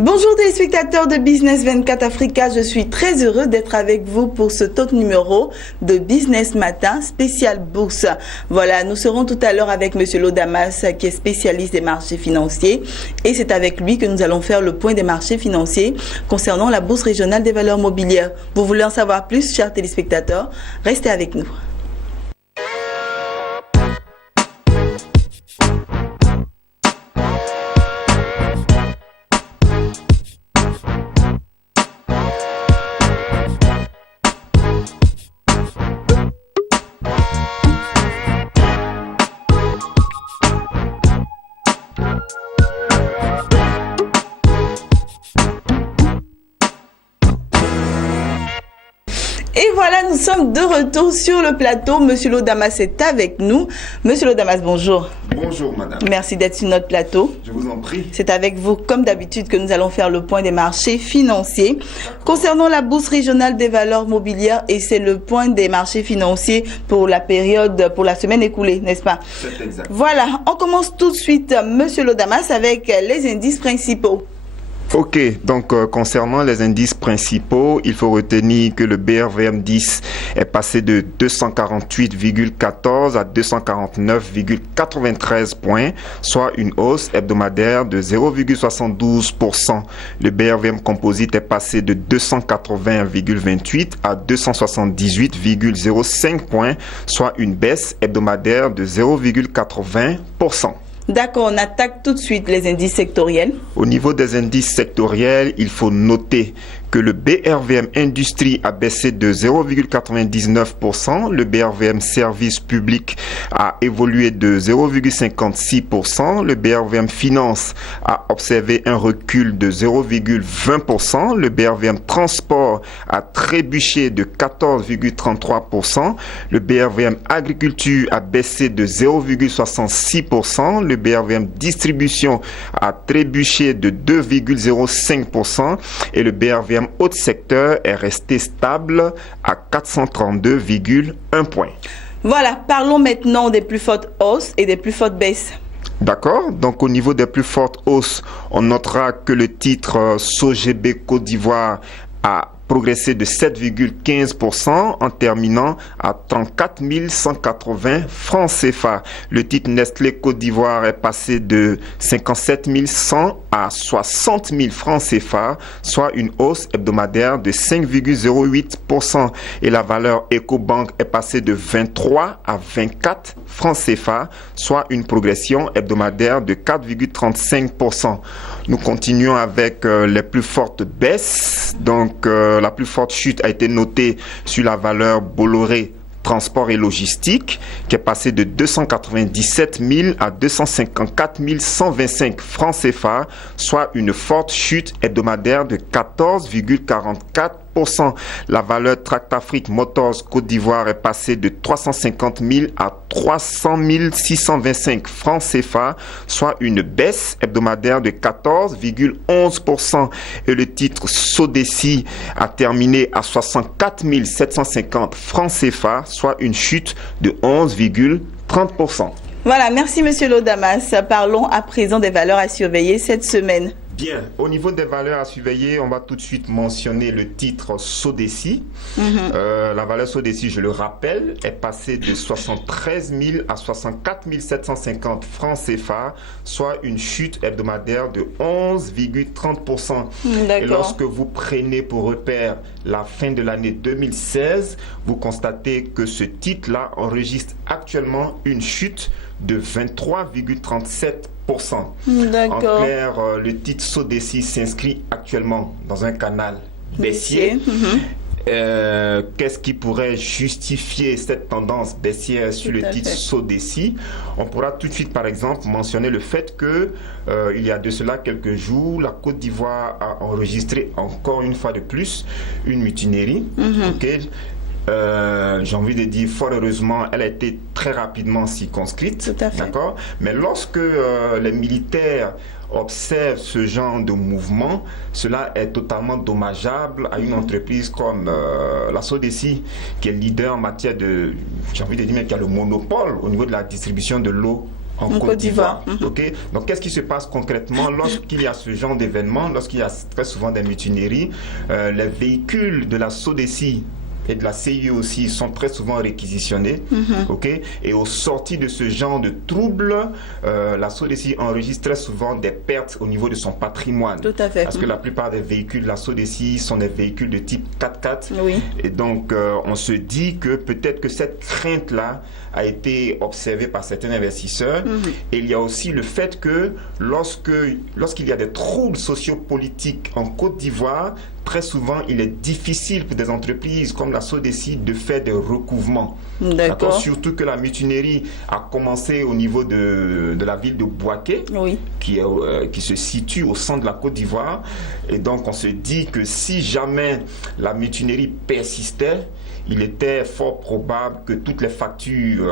Bonjour téléspectateurs de Business 24 Africa, je suis très heureux d'être avec vous pour ce autre numéro de Business Matin spécial bourse. Voilà, nous serons tout à l'heure avec Monsieur Lodamas qui est spécialiste des marchés financiers et c'est avec lui que nous allons faire le point des marchés financiers concernant la Bourse régionale des valeurs mobilières. Vous voulez en savoir plus, chers téléspectateurs? Restez avec nous. Et voilà, nous sommes de retour sur le plateau. Monsieur Lodamas est avec nous. Monsieur Lodamas, bonjour. Bonjour, madame. Merci d'être sur notre plateau. Je vous en prie. C'est avec vous, comme d'habitude, que nous allons faire le point des marchés financiers concernant la Bourse régionale des valeurs mobilières. Et c'est le point des marchés financiers pour la période, pour la semaine écoulée, n'est-ce pas? C'est exact. Voilà, on commence tout de suite, Monsieur Lodamas, avec les indices principaux. Ok, donc concernant les indices principaux, il faut retenir que le BRVM 10 est passé de 248,14 à 249,93 points, soit une hausse hebdomadaire de 0,72%. Le BRVM Composite est passé de 280,28 à 278,05 points, soit une baisse hebdomadaire de 0,80%. D'accord, on attaque tout de suite les indices sectoriels. Au niveau des indices sectoriels, il faut noter que le BRVM Industrie a baissé de 0,99%, le BRVM Service Public a évolué de 0,56%, le BRVM Finance a observé un recul de 0,20%, le BRVM Transport a trébuché de 14,33%, le BRVM Agriculture a baissé de 0,66%, le BRVM Distribution a trébuché de 2,05% et le BRVM Haut secteur est resté stable à 432,1 points. Voilà, parlons maintenant des plus fortes hausses et des plus fortes baisses. D'accord, donc au niveau des plus fortes hausses, on notera que le titre SOGB Côte d'Ivoire a progressé de 7,15% en terminant à 34 180 francs CFA. Le titre Nestlé Côte d'Ivoire est passé de 57 100 à 60 000 francs CFA, soit une hausse hebdomadaire de 5,08%. Et la valeur Ecobank est passée de 23 à 24 francs CFA, soit une progression hebdomadaire de 4,35%. Nous continuons avec les plus fortes baisses. Donc, la plus forte chute a été notée sur la valeur Bolloré Transport et Logistique, qui est passé de 297 000 à 254 125 francs CFA, soit une forte chute hebdomadaire de 14,44%. La valeur Tractafrique Motors Côte d'Ivoire est passée de 350 000 à 300 625 francs CFA, soit une baisse hebdomadaire de 14,11%. Et le titre Sodeci a terminé à 64 750 francs CFA, soit une chute de 11,30%. Voilà, merci Monsieur Lodamas. Parlons à présent des valeurs à surveiller cette semaine. Bien, au niveau des valeurs à surveiller, on va tout de suite mentionner le titre Sodeci. La valeur Sodeci, je le rappelle, est passée de 73 000 à 64 750 francs CFA, soit une chute hebdomadaire de 11,30%. Et lorsque vous prenez pour repère la fin de l'année 2016, vous constatez que ce titre-là enregistre actuellement une chute de 23,37%. En clair, le titre Sodeci s'inscrit actuellement dans un canal baissier. Qu'est-ce qui pourrait justifier cette tendance baissière sur le titre Sodeci? On pourra tout de suite, par exemple, mentionner le fait que il y a de cela quelques jours, la Côte d'Ivoire a enregistré encore une fois de plus une mutinerie. J'ai envie de dire, fort heureusement, elle a été très rapidement circonscrite. D'accord. Mais lorsque les militaires observent ce genre de mouvement, cela est totalement dommageable à une entreprise comme la Sodeci, qui est leader en matière de, j'ai envie de dire, qui a le monopole au niveau de la distribution de l'eau en Côte d'Ivoire. Okay? Donc, qu'est-ce qui se passe concrètement lorsqu'il y a ce genre d'événement, lorsqu'il y a très souvent des mutineries? Les véhicules de la SODECI et de la CIE aussi sont très souvent réquisitionnés. Okay? Et au sorti de ce genre de troubles, la SODECI enregistre très souvent des pertes au niveau de son patrimoine. Tout à fait. Parce que la plupart des véhicules de la SODECI sont des véhicules de type 4x4. Oui. Et donc, on se dit que peut-être que cette crainte-là a été observée par certains investisseurs. Et il y a aussi le fait que lorsqu'il y a des troubles sociopolitiques en Côte d'Ivoire, très souvent, il est difficile pour des entreprises comme la SODECI de faire des recouvrements. D'accord. Surtout que la mutinerie a commencé au niveau de la ville de Bouaké, oui, qui se situe au centre de la Côte d'Ivoire. Et donc, on se dit que si jamais la mutinerie persistait, il était fort probable que toutes les factures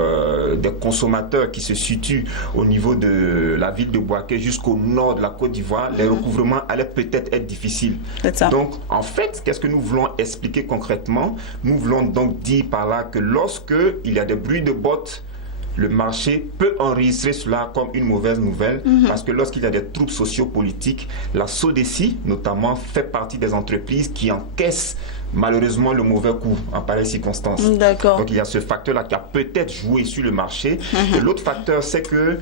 des consommateurs qui se situent au niveau de la ville de Bouaké jusqu'au nord de la Côte d'Ivoire, les recouvrements allaient peut-être être difficiles. C'est ça. Donc, en fait, qu'est-ce que nous voulons expliquer concrètement? Nous voulons donc dire par là que lorsque il y a des bruits de bottes, le marché peut enregistrer cela comme une mauvaise nouvelle parce que lorsqu'il y a des troubles sociopolitiques, la SODECI, notamment, fait partie des entreprises qui encaissent malheureusement le mauvais coup en pareille circonstance. D'accord. Donc il y a ce facteur-là qui a peut-être joué sur le marché. Et l'autre facteur, c'est que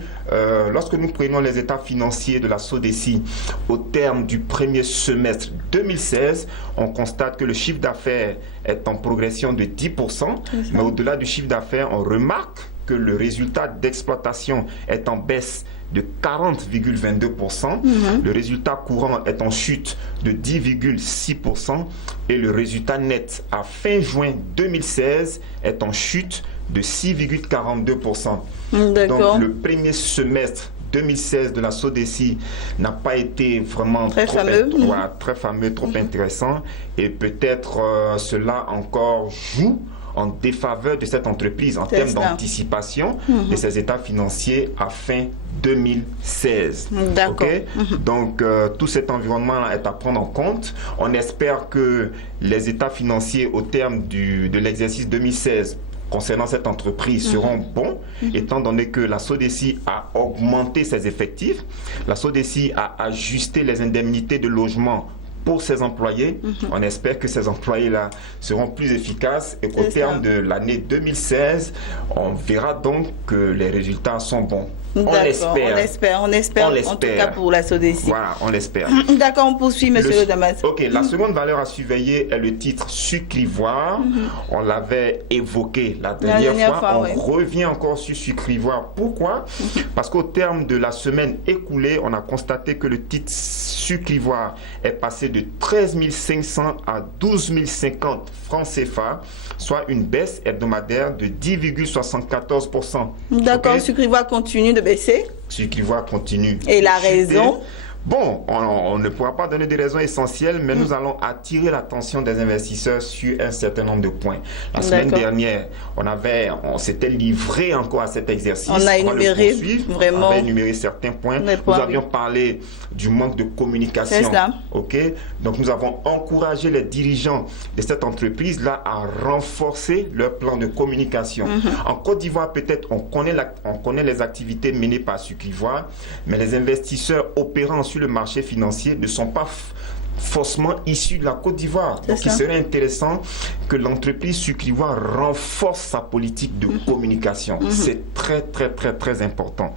lorsque nous prenons les états financiers de la SODECI au terme du premier semestre 2016, on constate que le chiffre d'affaires est en progression de 10%, mais au-delà du chiffre d'affaires, on remarque que le résultat d'exploitation est en baisse de 40,22%, le résultat courant est en chute de 10,6% et le résultat net à fin juin 2016 est en chute de 6,42%. Donc le premier semestre 2016 de la SODECI n'a pas été vraiment très fameux, trop intéressant, et peut-être cela encore joue en défaveur de cette entreprise en termes d'anticipation de ses états financiers à fin 2016. D'accord. Okay? Donc, tout cet environnement est à prendre en compte. On espère que les états financiers au terme de l'exercice 2016 concernant cette entreprise seront bons, étant donné que la SODECI a augmenté ses effectifs, la SODECI a ajusté les indemnités de logement pour ses employés. On espère que ces employés-là seront plus efficaces et qu'au terme de l'année 2016, on verra donc que les résultats sont bons. On espère, en tout cas pour la SODECI. Voilà, on l'espère. D'accord, on poursuit, monsieur le Damas. Ok, la seconde valeur à surveiller est le titre sucre ivoire. On l'avait évoqué la dernière fois. On revient encore sur sucre ivoire. Pourquoi? Parce qu'au terme de la semaine écoulée, on a constaté que le titre sucre ivoire est passé de 13 500 à 12 050 francs CFA, soit une baisse hebdomadaire de 10,74%. D'accord, sucre ivoire continue de baisser. Sucre ivoire continue. Et la raison? Bon, on ne pourra pas donner des raisons essentielles, mais nous allons attirer l'attention des investisseurs sur un certain nombre de points. La semaine dernière, on s'était livré encore à cet exercice. On a énuméré vraiment. On a énuméré certains points. Nous avions parlé du manque de communication. C'est ça. Ok. Donc nous avons encouragé les dirigeants de cette entreprise-là à renforcer leur plan de communication. En Côte d'Ivoire, peut-être on connaît les activités menées par Sucre Ivoire, mais les investisseurs opérant sur le marché financier ne sont pas forcément issus de la Côte d'Ivoire. Donc il serait intéressant que l'entreprise Sucre Ivoire renforce sa politique de communication. C'est très important.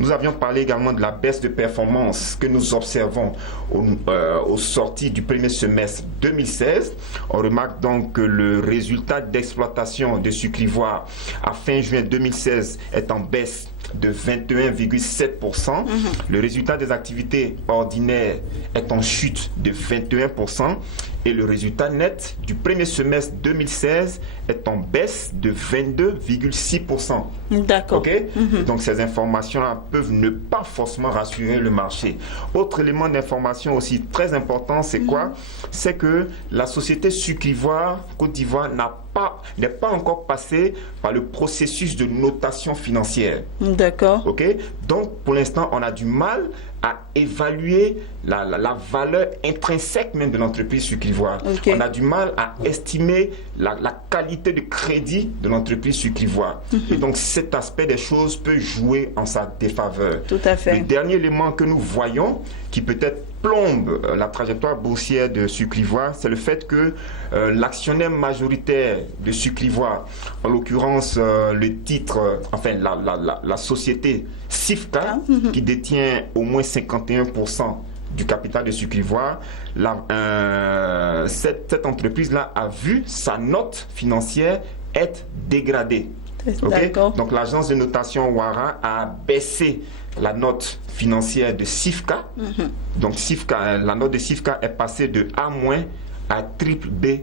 Nous avions parlé également de la baisse de performance que nous observons au sorti du premier semestre 2016. On remarque donc que le résultat d'exploitation de Sucre Ivoire à fin juin 2016 est en baisse de 21,7%. Le résultat des activités ordinaires est en chute de 21%. Et le résultat net du premier semestre 2016 est en baisse de 22,6%. D'accord. Okay? Donc ces informations-là peuvent ne pas forcément rassurer le marché. Autre élément d'information aussi très important, c'est quoi? C'est que la société Sucre Ivoire Côte d'Ivoire n'a n'est pas encore passé par le processus de notation financière. D'accord. Ok? Donc, pour l'instant, on a du mal à évaluer la valeur intrinsèque même de l'entreprise Sucre Ivoire. Okay. On a du mal à estimer la qualité de crédit de l'entreprise Sucre Ivoire. Et donc, cet aspect des choses peut jouer en sa défaveur. Tout à fait. Le dernier élément que nous voyons, qui peut-être plombe la trajectoire boursière de Sucre Ivoire, c'est le fait que l'actionnaire majoritaire de Sucre Ivoire, en l'occurrence le titre, enfin la société Sifka, qui détient au moins 51% du capital de Sucre Ivoire, cette entreprise-là a vu sa note financière être dégradée. Okay? Donc l'agence de notation Ouara a baissé la note financière de Sifka. Donc Sifka, la note de Sifka est passée de A- à triple B+.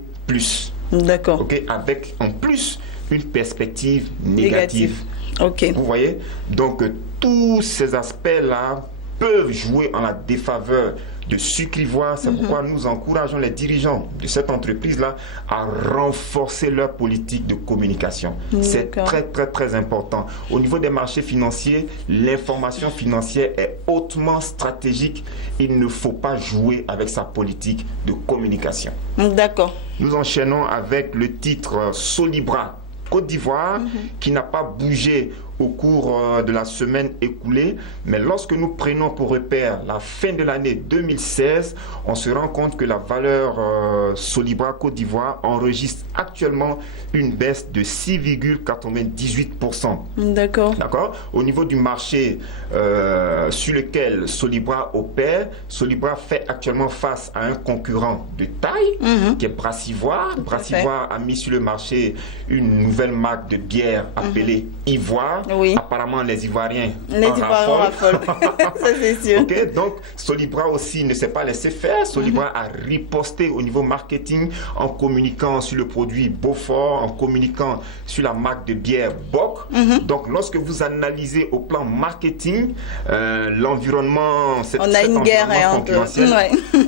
D'accord. Okay? Avec en plus une perspective négative. Ok. Vous voyez? Donc tous ces aspects-là peuvent jouer en la défaveur de Sucre Ivoire. C'est pourquoi nous encourageons les dirigeants de cette entreprise-là à renforcer leur politique de communication. C'est très, très, très important. Au niveau des marchés financiers, l'information financière est hautement stratégique. Il ne faut pas jouer avec sa politique de communication. D'accord. Nous enchaînons avec le titre Solibra Côte d'Ivoire, qui n'a pas bougé au cours de la semaine écoulée, mais lorsque nous prenons pour repère la fin de l'année 2016, on se rend compte que la valeur Solibra Côte d'Ivoire enregistre actuellement une baisse de 6,98%. D'accord. D'accord. Au niveau du marché sur lequel Solibra opère, Solibra fait actuellement face à un concurrent de taille qui est Brassivoire. Brassivoire a mis sur le marché une nouvelle marque de bière appelée Ivoire. Oui. Apparemment, les Ivoiriens en raffolent. Ça, c'est sûr. Okay, donc, Solibra aussi ne s'est pas laissé faire. Solibra a riposté au niveau marketing en communiquant sur le produit Beaufort, en communiquant sur la marque de bière Bock. Donc, lorsque vous analysez au plan marketing, l'environnement, on a une guerre concurrentiel,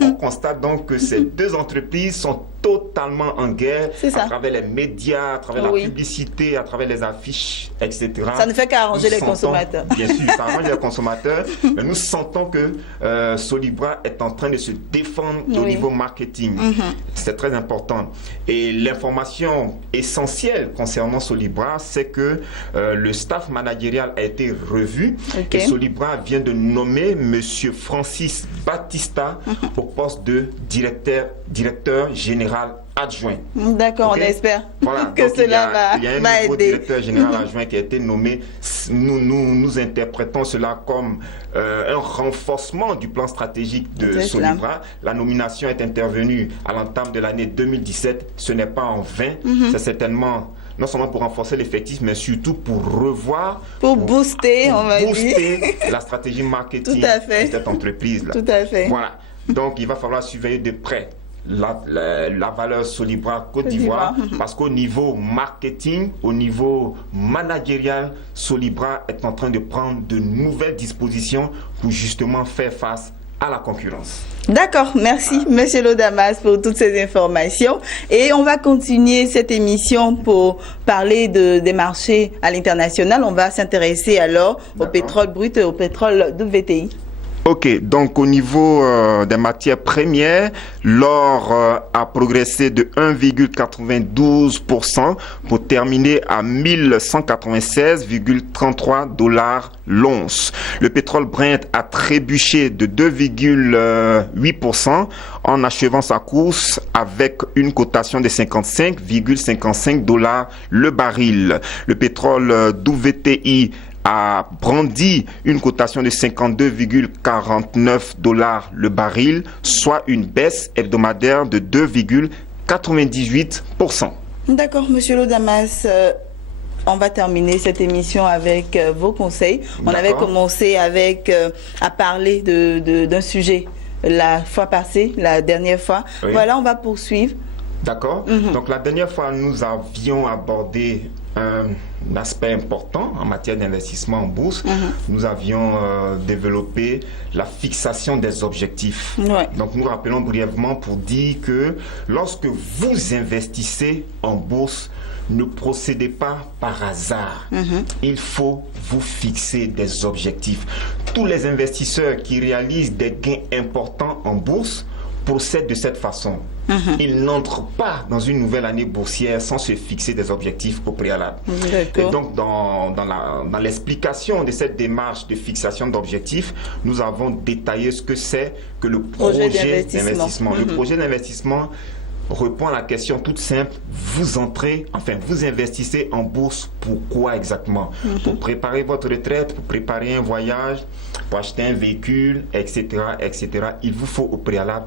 on constate donc que ces deux entreprises sont totalement en guerre à travers les médias, à travers la publicité, à travers les affiches, etc. Ça ne fait qu'arranger les consommateurs. Bien sûr, ça arrange les consommateurs, mais nous sentons que Solibra est en train de se défendre au niveau marketing. C'est très important. Et l'information essentielle concernant Solibra, c'est que le staff managérial a été revu et Solibra vient de nommer M. Francis Batista au poste de directeur général adjoint. D'accord, on espère que cela va aider. Il y a un nouveau directeur général adjoint qui a été nommé. Nous interprétons cela comme un renforcement du plan stratégique de Solibra. La nomination est intervenue à l'entame de l'année 2017. Ce n'est pas en vain. C'est certainement non seulement pour renforcer l'effectif, mais surtout pour revoir, pour booster la stratégie marketing de cette entreprise-là. Tout à fait. Voilà. Donc, il va falloir surveiller de près la valeur Solibra Côte d'Ivoire parce qu'au niveau marketing, au niveau managérial, Solibra est en train de prendre de nouvelles dispositions pour justement faire face à la concurrence. D'accord, merci Monsieur Lodamas pour toutes ces informations et on va continuer cette émission pour parler des marchés à l'international. On va s'intéresser alors au pétrole brut et au pétrole WTI. Ok, donc au niveau des matières premières, l'or a progressé de 1,92% pour terminer à 1196,33 $ l'once. Le pétrole Brent a trébuché de 2,8% en achevant sa course avec une cotation de 55,55 $ le baril. Le pétrole WTI a brandi une cotation de 52,49 $ le baril, soit une baisse hebdomadaire de 2,98%. D'accord, Monsieur Lodamas. On va terminer cette émission avec vos conseils. On avait commencé avec à parler d'un sujet la fois passée, la dernière fois. Voilà, on va poursuivre. D'accord. Donc la dernière fois, nous avions abordé un aspect important en matière d'investissement en bourse. Nous avions développé la fixation des objectifs. Donc nous rappelons brièvement pour dire que lorsque vous investissez en bourse, ne procédez pas par hasard. Il faut vous fixer des objectifs. Tous les investisseurs qui réalisent des gains importants en bourse procèdent de cette façon. Ils n'entrent pas dans une nouvelle année boursière sans se fixer des objectifs au préalable. Et donc, dans l'explication de cette démarche de fixation d'objectifs, nous avons détaillé ce que c'est que le projet d'investissement. Le projet d'investissement répond à la question toute simple: vous investissez en bourse, pourquoi exactement? Pour préparer votre retraite, pour préparer un voyage, pour acheter un véhicule, etc., etc. Il vous faut au préalable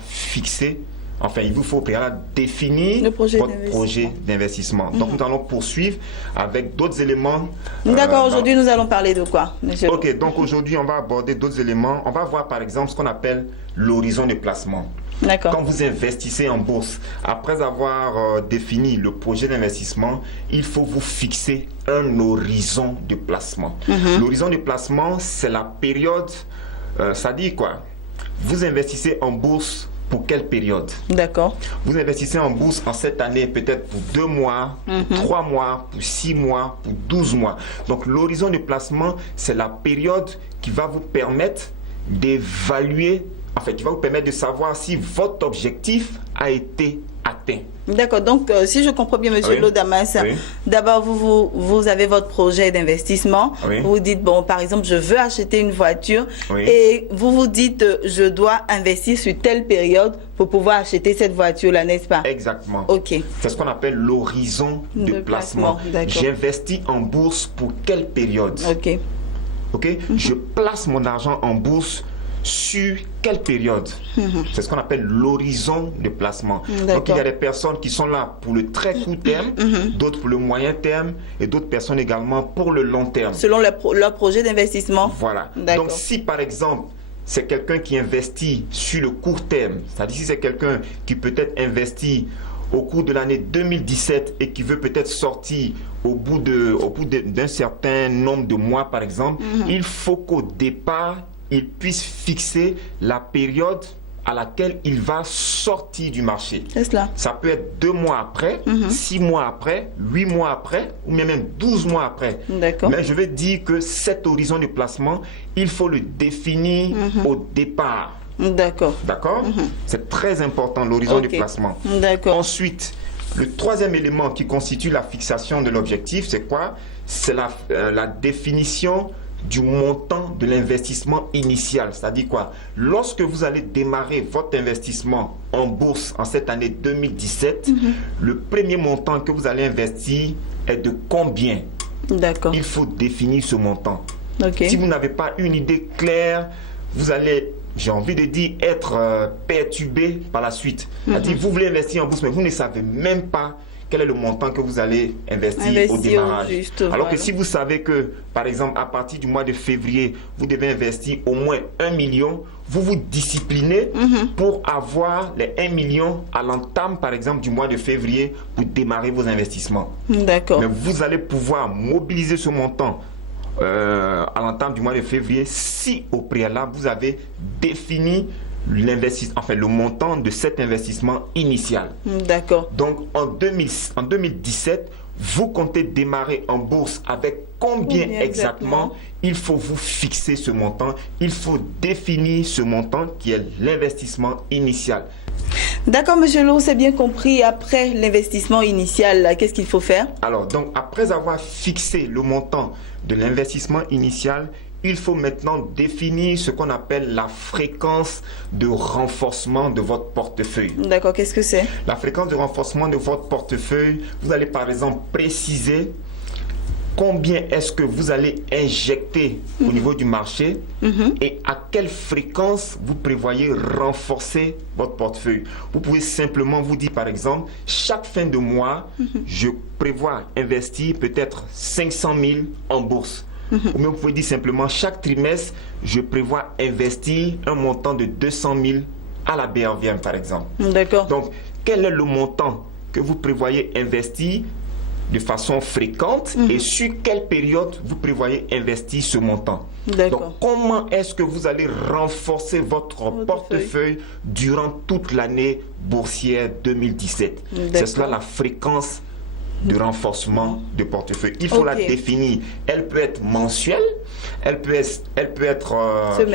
définir votre projet d'investissement. Donc nous allons poursuivre avec d'autres éléments. D'accord, aujourd'hui nous allons parler de quoi, monsieur? Ok, donc aujourd'hui on va aborder d'autres éléments. On va voir par exemple ce qu'on appelle l'horizon de placement. Quand vous investissez en bourse, après avoir défini le projet d'investissement, il faut vous fixer un horizon de placement. L'horizon de placement, c'est la période, ça dit quoi? Vous investissez en bourse pour quelle période? D'accord. Vous investissez en bourse en cette année peut-être pour 2 mois, pour 3 mois, pour 6 mois, pour 12 mois. Donc l'horizon de placement, c'est la période qui va vous permettre d'évaluer, qui va vous permettre de savoir si votre objectif a été atteint. D'accord, donc si je comprends bien, monsieur Lodamas, d'abord vous avez votre projet d'investissement, vous dites, bon, par exemple, je veux acheter une voiture, et vous vous dites, je dois investir sur telle période pour pouvoir acheter cette voiture-là, n'est-ce pas? Exactement. Ok. C'est ce qu'on appelle l'horizon de placement. J'investis en bourse pour quelle période? Ok. Je place mon argent en bourse sur quelle période? C'est ce qu'on appelle l'horizon de placement. Donc il y a des personnes qui sont là pour le très court terme, d'autres pour le moyen terme, et d'autres personnes également pour le long terme. Selon leur projet d'investissement. Voilà. Donc si par exemple c'est quelqu'un qui investit sur le court terme, c'est-à-dire si c'est quelqu'un qui peut-être investit au cours de l'année 2017 et qui veut peut-être sortir au bout d'un certain nombre de mois par exemple, il faut qu'au départ il puisse fixer la période à laquelle il va sortir du marché. C'est cela. Ça peut être 2 mois après, 6 mois après, 8 mois après, ou même 12 mois après. D'accord. Mais je vais dire que cet horizon de placement, il faut le définir au départ. D'accord. D'accord. C'est très important, l'horizon de placement. D'accord. Ensuite, le troisième élément qui constitue la fixation de l'objectif, c'est quoi? C'est la définition du montant de l'investissement initial. C'est-à-dire quoi? Lorsque vous allez démarrer votre investissement en bourse en cette année 2017, le premier montant que vous allez investir est de combien? D'accord. Il faut définir ce montant. Si vous n'avez pas une idée claire, vous allez, j'ai envie de dire, être perturbé par la suite. C'est-à-dire, vous voulez investir en bourse, mais vous ne savez même pas quel est le montant que vous allez investir au démarrage. Alors que si vous savez que, par exemple, à partir du mois de février, vous devez investir au moins 1 million, vous vous disciplinez pour avoir les 1 million à l'entame, par exemple, du mois de février pour démarrer vos investissements. D'accord. Mais vous allez pouvoir mobiliser ce montant à l'entame du mois de février si au préalable, vous avez défini le montant de cet investissement initial. D'accord. Donc en 2017, vous comptez démarrer en bourse avec combien exactement? Il faut vous fixer ce montant, il faut définir ce montant qui est l'investissement initial. D'accord, monsieur Lo, c'est bien compris. Après l'investissement initial, qu'est-ce qu'il faut faire? Alors, donc après avoir fixé le montant de l'investissement initial, il faut maintenant définir ce qu'on appelle la fréquence de renforcement de votre portefeuille. D'accord, qu'est-ce que c'est? La fréquence de renforcement de votre portefeuille, vous allez par exemple préciser combien est-ce que vous allez injecter au niveau du marché et à quelle fréquence vous prévoyez renforcer votre portefeuille. Vous pouvez simplement vous dire par exemple, chaque fin de mois, je prévois investir peut-être 500 000 en bourse. Ou même vous pouvez dire simplement, chaque trimestre, je prévois investir un montant de 200 000 à la BRVM par exemple. D'accord. Donc, quel est le montant que vous prévoyez investir de façon fréquente et sur quelle période vous prévoyez investir ce montant. Donc, comment est-ce que vous allez renforcer votre portefeuille durant toute l'année boursière 2017? C'est cela la fréquence de renforcement de portefeuille. Il faut la définir. Elle peut être mensuelle, elle peut être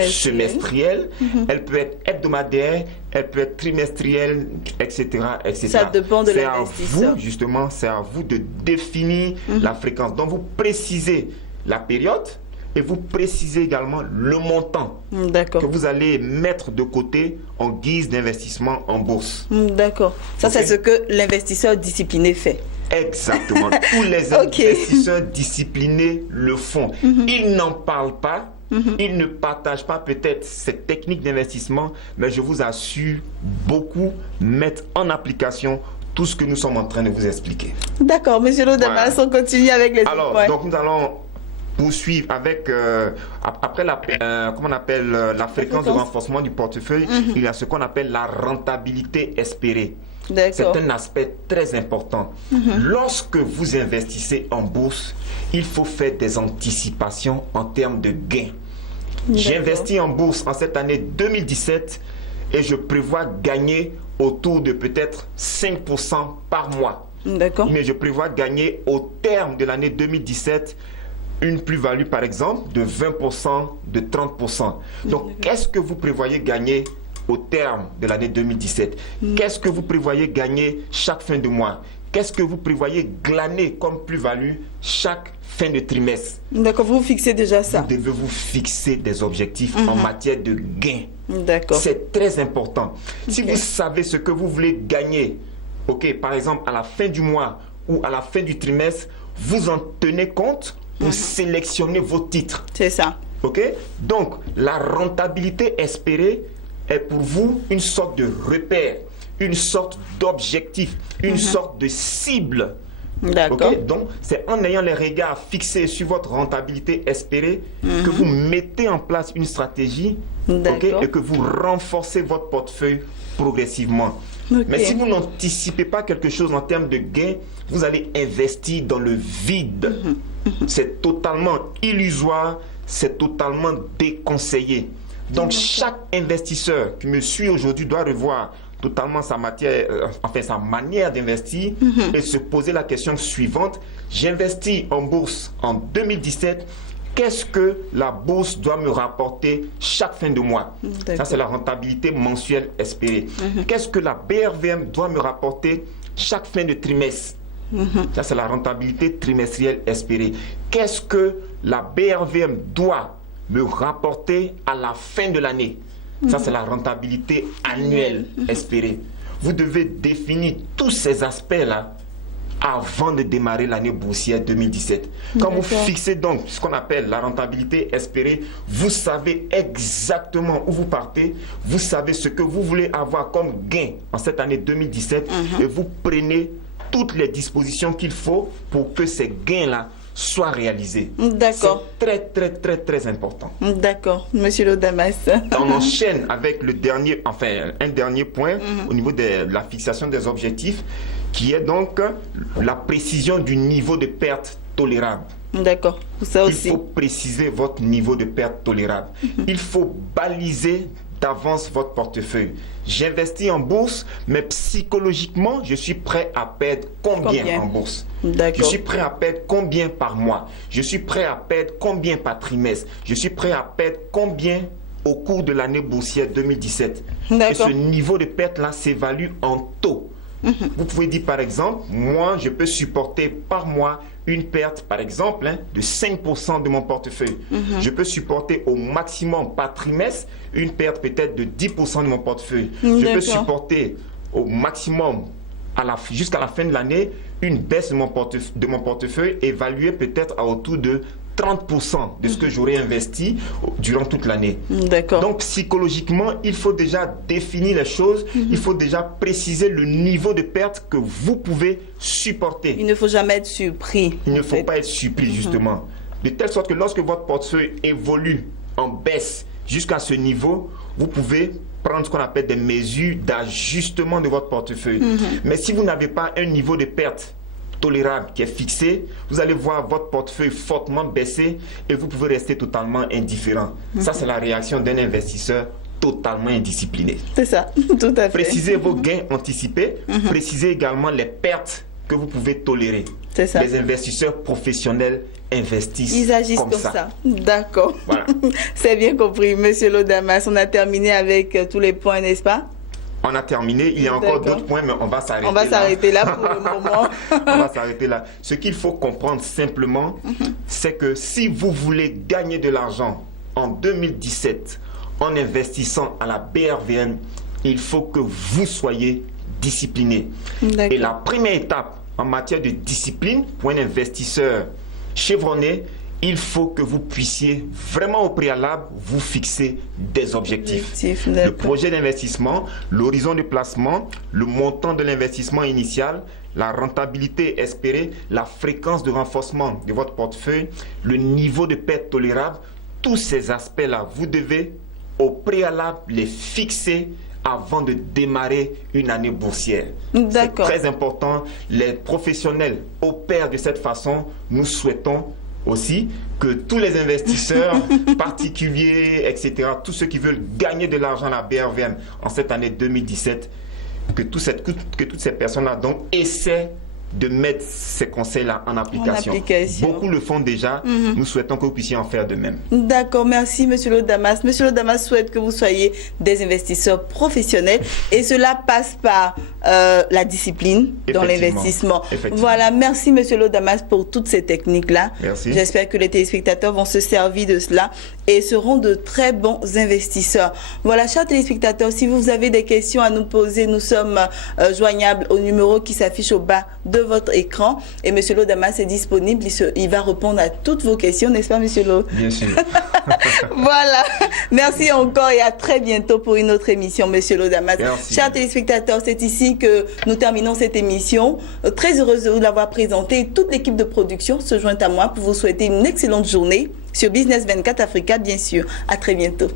semestrielle, elle peut être hebdomadaire, elle peut être trimestrielle, etc. Ça dépend de l'investisseur. Justement, c'est à vous de définir la fréquence. Donc, vous précisez la période et vous précisez également le montant que vous allez mettre de côté en guise d'investissement en bourse. D'accord. Ça, c'est ce que l'investisseur discipliné fait. Exactement. Tous les investisseurs disciplinés le font. Ils n'en parlent pas. Ils ne partagent pas peut-être cette technique d'investissement, mais je vous assure, beaucoup mettent en application tout ce que nous sommes en train de vous expliquer. D'accord, monsieur Lodamas, on continue avec les Alors, points. Donc nous allons poursuivre avec, après la, comment on appelle, la fréquence de renforcement du portefeuille, il y a ce qu'on appelle la rentabilité espérée. C'est un aspect très important. Lorsque vous investissez en bourse, il faut faire des anticipations en termes de gains. J'ai investi en bourse en cette année 2017 et je prévois gagner autour de peut-être 5% par mois. Mais je prévois gagner au terme de l'année 2017 une plus-value par exemple de 20%, de 30%. Donc qu'est-ce que vous prévoyez gagner au terme de l'année 2017? Qu'est-ce que vous prévoyez gagner chaque fin de mois? Qu'est-ce que vous prévoyez glaner comme plus-value chaque fin de trimestre? D'accord, vous fixez déjà ça. Vous devez vous fixer des objectifs en matière de gains. D'accord. C'est très important. Si vous savez ce que vous voulez gagner, par exemple à la fin du mois ou à la fin du trimestre, vous en tenez compte, vous sélectionnez vos titres. C'est ça. Donc, la rentabilité espérée est pour vous une sorte de repère, une sorte d'objectif, une sorte de cible. D'accord. Donc, c'est en ayant les regards fixés sur votre rentabilité espérée que vous mettez en place une stratégie et que vous renforcez votre portefeuille progressivement. Mais si vous n'anticipez pas quelque chose en termes de gains, vous allez investir dans le vide. C'est totalement illusoire, c'est totalement déconseillé. Donc, chaque investisseur qui me suit aujourd'hui doit revoir totalement sa manière d'investir et se poser la question suivante. J'investis en bourse en 2017. Qu'est-ce que la bourse doit me rapporter chaque fin de mois? Ça, c'est la rentabilité mensuelle espérée. Qu'est-ce que la BRVM doit me rapporter chaque fin de trimestre? Ça, c'est la rentabilité trimestrielle espérée. Qu'est-ce que la BRVM doit me rapporter à la fin de l'année? Ça, c'est la rentabilité annuelle espérée. Vous devez définir tous ces aspects-là avant de démarrer l'année boursière 2017. Quand vous fixez donc ce qu'on appelle la rentabilité espérée, vous savez exactement où vous partez, vous savez ce que vous voulez avoir comme gain en cette année 2017 et vous prenez toutes les dispositions qu'il faut pour que ces gains-là soient réalisés. D'accord. C'est très important. D'accord, monsieur Lodamas. On enchaîne avec le dernier, un dernier point au niveau de la fixation des objectifs, qui est donc la précision du niveau de perte tolérable. D'accord, ça aussi. Il faut préciser votre niveau de perte tolérable. Il faut baliser d'avance votre portefeuille. J'investis en bourse, mais psychologiquement, je suis prêt à perdre combien en bourse? Je suis prêt à perdre combien par mois? Je suis prêt à perdre combien par trimestre? Je suis prêt à perdre combien au cours de l'année boursière 2017? Et ce niveau de perte-là s'évalue en taux. Vous pouvez dire par exemple, moi je peux supporter par mois une perte par exemple de 5% de mon portefeuille. Je peux supporter au maximum par trimestre une perte peut-être de 10% de mon portefeuille. Je peux supporter au maximum jusqu'à la fin de l'année une baisse de mon portefeuille évaluée peut-être à autour de 30% de ce que j'aurais investi durant toute l'année. Donc psychologiquement, il faut déjà définir les choses, il faut déjà préciser le niveau de perte que vous pouvez supporter. Il ne faut jamais être surpris. Il ne faut pas être surpris justement. De telle sorte que lorsque votre portefeuille évolue en baisse jusqu'à ce niveau, vous pouvez prendre ce qu'on appelle des mesures d'ajustement de votre portefeuille. Mais si vous n'avez pas un niveau de perte tolérable qui est fixé, vous allez voir votre portefeuille fortement baisser et vous pouvez rester totalement indifférent. Ça, c'est la réaction d'un investisseur totalement indiscipliné. C'est ça, tout à fait. Précisez vos gains anticipés, précisez également les pertes que vous pouvez tolérer. C'est ça. Les investisseurs professionnels investissent. Ils agissent comme ça. D'accord. Voilà. C'est bien compris, Monsieur Lodamas. On a terminé avec tous les points, n'est-ce pas? On a terminé. Il y a encore d'autres points, mais on va s'arrêter là. On va s'arrêter là pour le moment. On va s'arrêter là. Ce qu'il faut comprendre simplement, c'est que si vous voulez gagner de l'argent en 2017 en investissant à la BRVM, il faut que vous soyez discipliné. Et la première étape en matière de discipline pour un investisseur chevronné, il faut que vous puissiez vraiment au préalable vous fixer des objectifs. Le projet d'investissement, l'horizon de placement, le montant de l'investissement initial, la rentabilité espérée, la fréquence de renforcement de votre portefeuille, le niveau de perte tolérable, tous ces aspects-là, vous devez au préalable les fixer avant de démarrer une année boursière. C'est très important. Les professionnels opèrent de cette façon. Nous souhaitons aussi que tous les investisseurs particuliers, etc., tous ceux qui veulent gagner de l'argent à la BRVM en cette année 2017, que toutes ces personnes-là donc essaient de mettre ces conseils-là en application. Beaucoup le font déjà. Nous souhaitons que vous puissiez en faire de même. D'accord, merci Monsieur Lodamas. Monsieur Lodamas souhaite que vous soyez des investisseurs professionnels et cela passe par la discipline dans l'investissement. Voilà, merci Monsieur Lodamas pour toutes ces techniques-là. Merci. J'espère que les téléspectateurs vont se servir de cela et seront de très bons investisseurs. Voilà, chers téléspectateurs, si vous avez des questions à nous poser, nous sommes joignables au numéro qui s'affiche au bas de votre écran et Monsieur Lodamas est disponible, il va répondre à toutes vos questions, n'est-ce pas Monsieur Lo? Bien sûr. Voilà, merci encore et à très bientôt pour une autre émission Monsieur Lodamas. Chers téléspectateurs, c'est ici que nous terminons cette émission. Très heureuse de vous l'avoir présentée. Toute l'équipe de production se joint à moi pour vous souhaiter une excellente journée sur Business 24 Africa, bien sûr. À très bientôt.